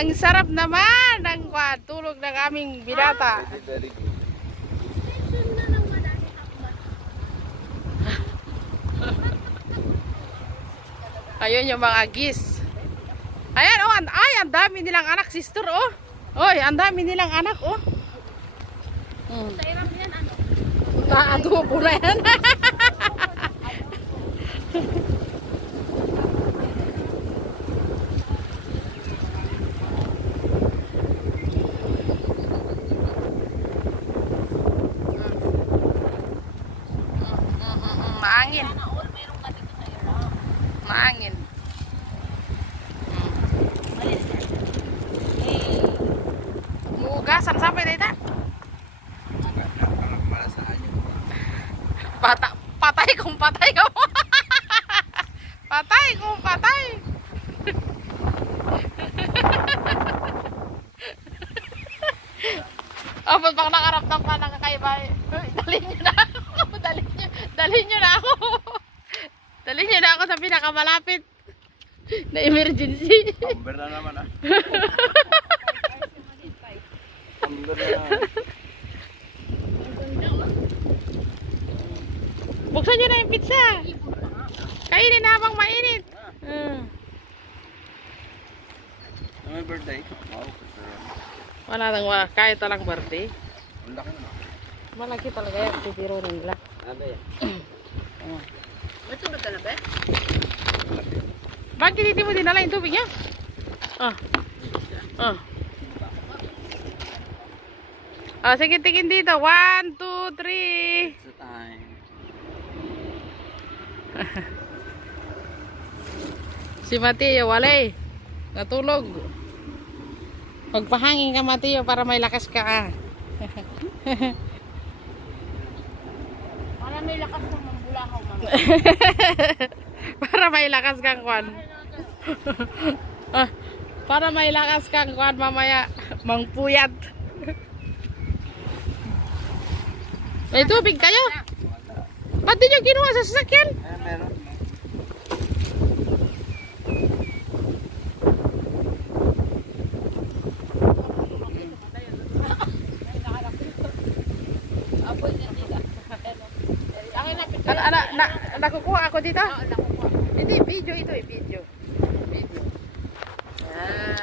Ang sarap naman ng tulog ng aming binata. Ayun yung mga gis. Ayan, oh, ay, ang dami nilang anak, sister, oh. Oy, ang dami nilang anak, oh. Sa iram yan, ano? Naadobo na yan. Maangin. Maangin. Mugasan sampai dito. Patay kung patay ka mo. Patay kung patay. Abot pag nakaramdam ka ng kakaiba. Dalhin nyo na ako. Dalhin nyo na ako. Dalhin nyo na ako sa pinakamalapit na emergency. Amber na naman ah. Amber na. Buksan nyo na yung pizza. Kainin na habang mainit. May birthday? Wow. Wala nang kahit talang birthday. Ang laki naman. Malaki talaga yan. Titiro nila. Ano yan? Matulog ka na ba? Bakit hindi mo dinala yung tubig niya? Sige, tingin dito. 1, 2, 3. It's the time. Si Mateo, walay. Natulog. Magpahangin ka, Mateo, para may lakas ka. Para may lakas ng mambulahaw, mama. Para may lakas kang kwan. Para may lakas kang kwan mamaya. Mangpuyat. May tubig kayo? Ba't di nyo kinuha sa sasakyan? Meron. Nakukuha ako dito? Hindi, video ito eh, video.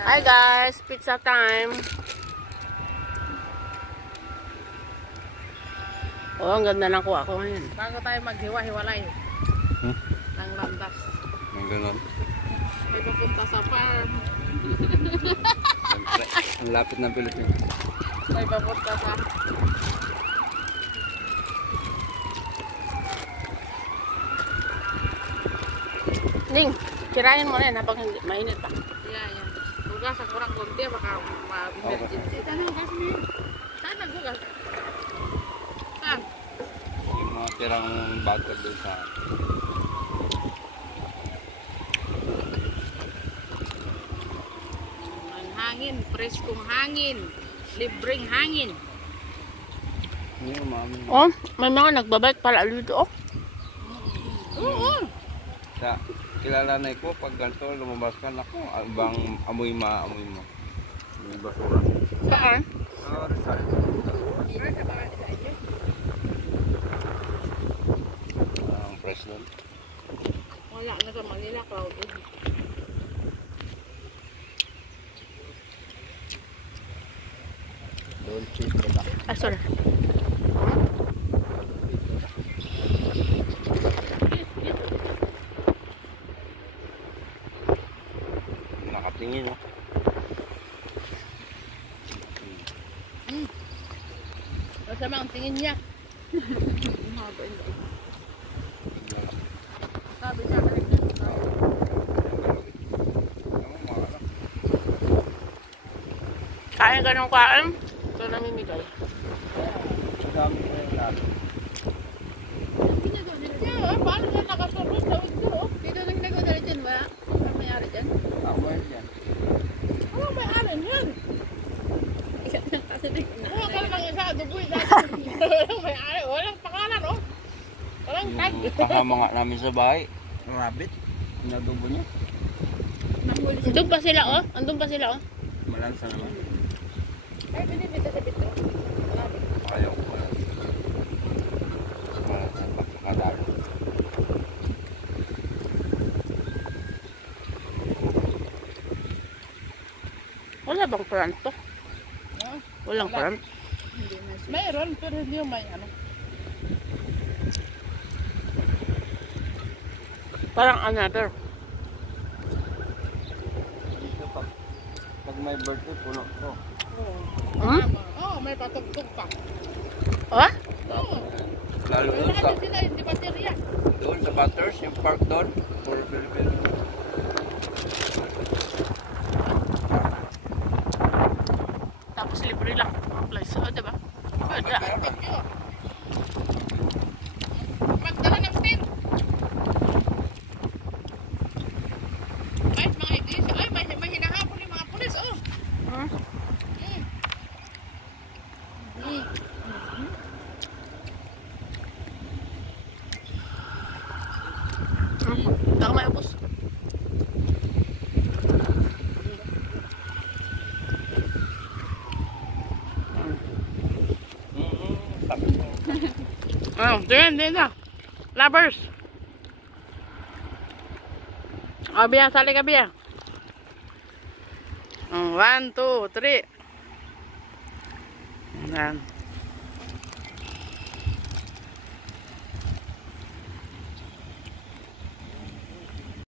Hi guys, pizza time. Oh, ang ganda ng kuha ko ngayon. Bago tayo maghiwa-hiwalay ng landas. Ang ganon. May papunta sa farm. Ang lapit ng Pilipinas. May papunta sa... Ning, kirain mo na yan habang mainit pa. Yan. Hugas ang kurang konti, baka ma-emergency. Saan ang hugas mo? Saan ang hugas? Saan? Yung mga tirang butter doon sa... Ang hangin, preskong hangin. Libreng hangin. Yung mami. Oh, may mga nagbabike pala dito. Oh. Oo. Sa kilala na ko, pag ganito lumabas ka, naku, bang amoy mo. May basura. Saan? Rizal. Ang fresh doon. Wala na sa Manila, crowded. Doon, cheese ba? Ah, sorry. Nakatingin, no? Masama ang tingin niya. Sabi niya, Kain ka ng kain? Ito namimigay. Ang dami ko yung lahat. paano siya nakasurod sa ito? Dito na ginagawa na dyan ba? Ano mayari dyan? Ako yan dyan. Ano may-ari niyan? Oo, ka lang isa, duboy na. Walang may-ari, walang pangalan, oh. Walang tag. Yung kasama nga namin sa bahay. Rabbit. Nadubo niya. Andun pa sila, oh. Andun pa sila, oh. Malansa naman. Ay, binibita sa bito. Ayaw ko malansa. Malansa pagkakadalo. Wala bang plant to? Ah, Walang wala. plant. Mayroon, pero hindi yung may ano. Parang another. Dito pag may birthday, puno to. Hmm? Oo, may patugtog pa. Oh? Oo. Lalo May doon sa, lahat sila, hindi baterya. doon sa Butters, yung park doon. For Philippines. Tapos libre lang ang place. Oh, diba? Pwede. Thank you. Magdala ng tent. Kahit mga iglesia. Ay, may hinahabol yung mga pulis. Oh. Hmm? Hindi ako may ubos. Sabi mo. Oh, din na. Lovers. Oh, biya, sali ka biya. 1, 2, 3. Yan.